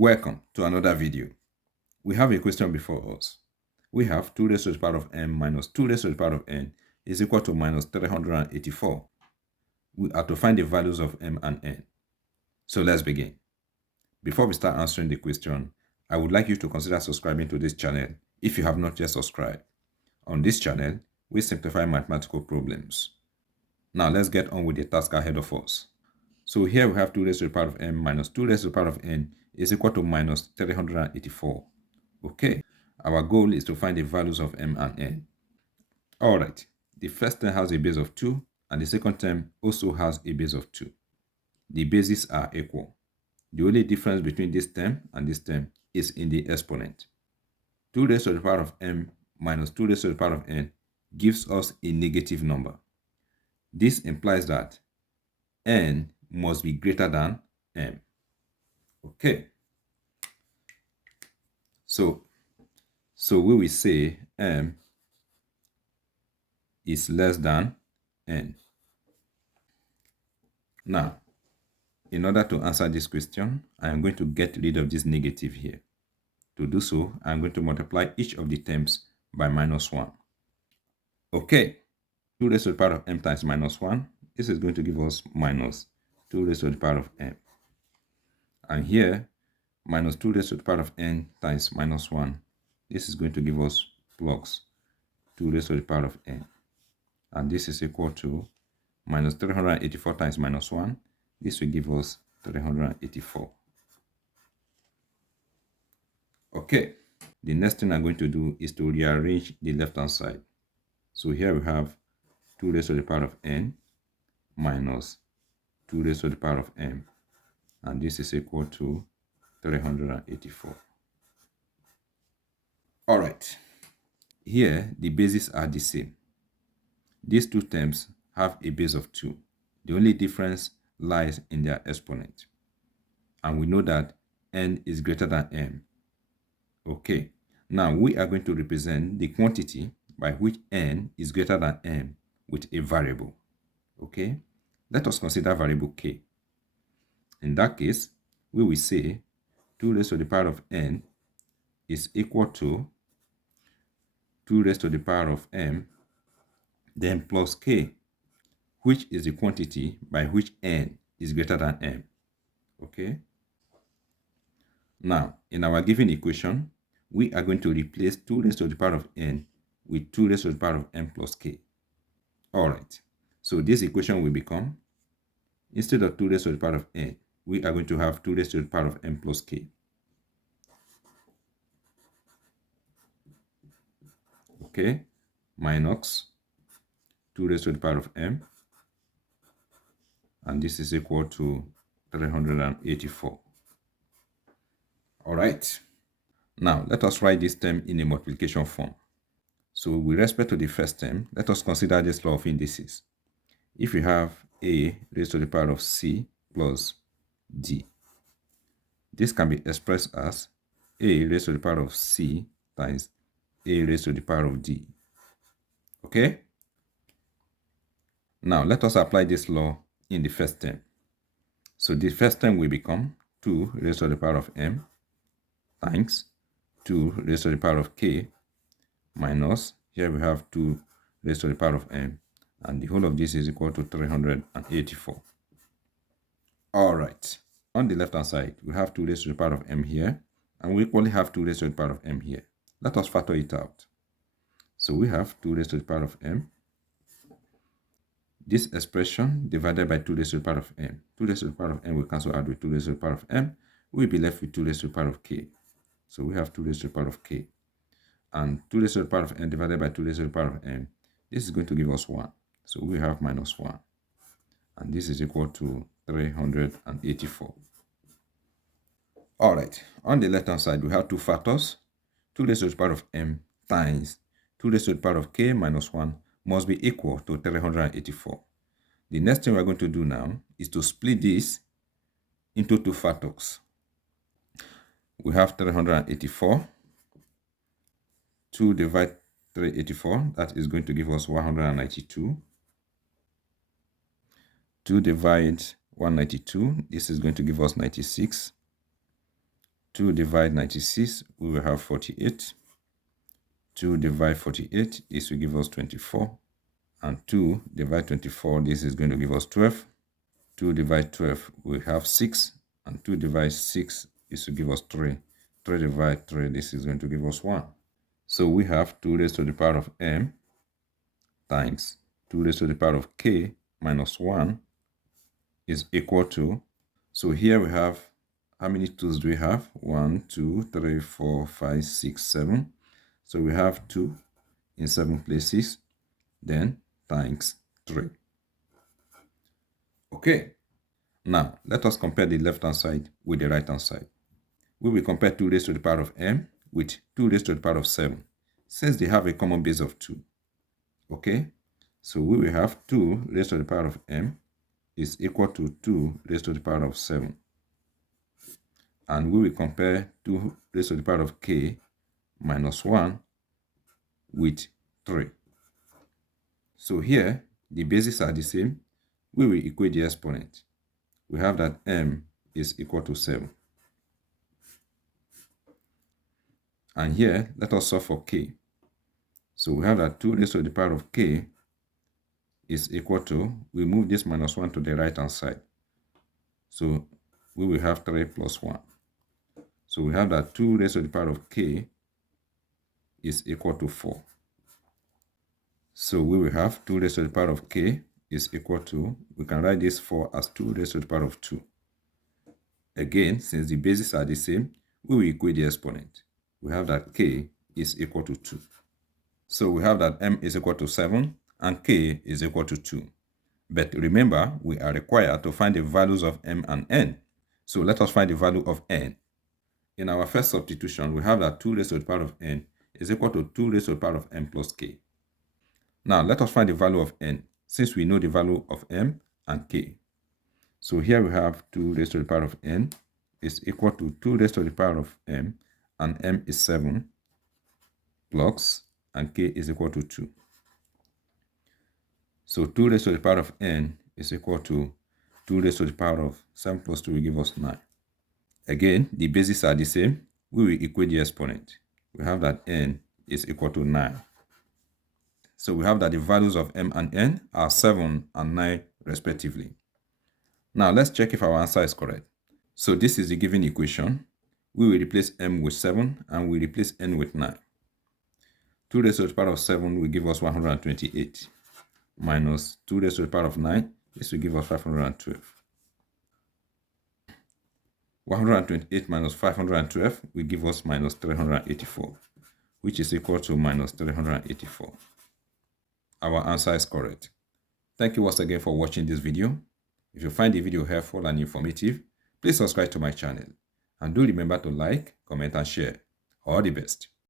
Welcome to another video. We have a question before us. We have 2 raised to the power of m minus 2 raised to the power of n is equal to minus 384. We are to find the values of m and n. So let's begin. Before we start answering the question, I would like you to consider subscribing to this channel if you have not yet subscribed. On this channel, we simplify mathematical problems. Now let's get on with the task ahead of us. So here we have 2 raised to the power of m minus 2 raised to the power of n is equal to minus 384. Okay, our goal is to find the values of m and n. Alright, the first term has a base of 2 and the second term also has a base of 2. The bases are equal. The only difference between this term and this term is in the exponent. 2 raised to the power of m minus 2 raised to the power of n gives us a negative number. This implies that n must be greater than m. Okay. So we will say m is less than n. Now, in order to answer this question, I am going to get rid of this negative here. To do so, I am going to multiply each of the terms by minus 1. Okay, 2 raised to the power of m times minus 1. This is going to give us minus 2 raised to the power of m. And here, minus 2 raised to the power of n times minus 1. This is going to give us plus 2 raised to the power of n. And this is equal to minus 384 times minus 1. This will give us 384. Okay, the next thing I'm going to do is to rearrange the left-hand side. So here we have 2 raised to the power of n minus 2 raised to the power of m. And this is equal to 384. All right, here the bases are the same. These two terms have a base of 2. The only difference lies in their exponent. And we know that n is greater than m. Okay, now we are going to represent the quantity by which n is greater than m with a variable. Okay, let us consider variable k. In that case, we will say 2 raised to the power of n is equal to 2 raised to the power of m, then plus k, which is the quantity by which n is greater than m. Okay? Now, in our given equation, we are going to replace 2 raised to the power of n with 2 raised to the power of m plus k. Alright, so this equation will become, instead of 2 raised to the power of n, we are going to have 2 raised to the power of m plus k. Okay, minus 2 raised to the power of m, and this is equal to 384. All right, now let us write this term in a multiplication form. So with respect to the first term, let us consider this law of indices. If you have a raised to the power of c plus d, this can be expressed as a raised to the power of c times a raised to the power of d. Okay? Now let us apply this law in the first term. So the first term will become 2 raised to the power of m times 2 raised to the power of k minus, here we have 2 raised to the power of m, and the whole of this is equal to 384. All right, on the left hand side, we have 2 raised to the power of m here, and we equally have 2 raised to the power of m here. Let us factor it out. So we have 2 raised to the power of m. This expression divided by 2 raised to the power of m. 2 raised to the power of m will cancel out with 2 raised to the power of m. We'll be left with 2 raised to the power of k. So we have 2 raised to the power of k. And 2 raised to the power of n divided by 2 raised to the power of m. This is going to give us 1. So we have minus 1. And this is equal to 384. All right. On the left-hand side, we have two factors. 2 raised to the power of m times 2 raised to the power of k minus 1 must be equal to 384. The next thing we're going to do now is to split this into two factors. We have 384. 2 divide 384, that is going to give us 192. 2 divide 192, this is going to give us 96. 2 divide 96, we will have 48. 2 divide 48, this will give us 24. And 2 divide 24, this is going to give us 12. 2 divide 12, we have 6. And 2 divide 6, this will give us 3. 3 divide 3, this is going to give us 1. So we have 2 raised to the power of m times 2 raised to the power of k minus 1 is equal to, so here we have, how many 2's do we have? 1, 2, 3, 4, 5, 6, 7. So we have 2 in 7 places, then times 3. Okay, now let us compare the left-hand side with the right-hand side. We will compare 2 raised to the power of m with 2 raised to the power of 7, since they have a common base of 2. Okay, so we will have 2 raised to the power of m is equal to 2 raised to the power of 7. And we will compare 2 raised to the power of k minus 1 with 3. So here, the bases are the same. We will equate the exponent. We have that m is equal to 7. And here, let us solve for k. So we have that 2 raised to the power of k is equal to, we move this minus 1 to the right-hand side. So we will have 3 plus 1. So we have that 2 raised to the power of k is equal to 4. So we will have 2 raised to the power of k is equal to, we can write this 4 as 2 raised to the power of 2. Again, since the bases are the same, we will equate the exponent. We have that k is equal to 2. So we have that m is equal to 7 and k is equal to 2. But remember, we are required to find the values of m and n. So let us find the value of n. In our first substitution, we have that 2 raised to the power of n is equal to 2 raised to the power of m plus k. Now let us find the value of n, since we know the value of m and k. So here we have 2 raised to the power of n is equal to 2 raised to the power of m, and m is 7 plus, and k is equal to 2. So 2 raised to the power of n is equal to 2 raised to the power of 7 plus 2 will give us 9. Again, the bases are the same. We will equate the exponent. We have that n is equal to 9. So we have that the values of m and n are 7 and 9 respectively. Now let's check if our answer is correct. So this is the given equation. We will replace m with 7 and we replace n with 9. 2 raised to the power of 7 will give us 128. Minus 2 raised to the power of 9, this will give us 512. 128 minus 512 will give us minus 384, which is equal to minus 384. Our answer is correct. Thank you once again for watching this video. If you find the video helpful and informative, please subscribe to my channel. And do remember to like, comment, and share. All the best.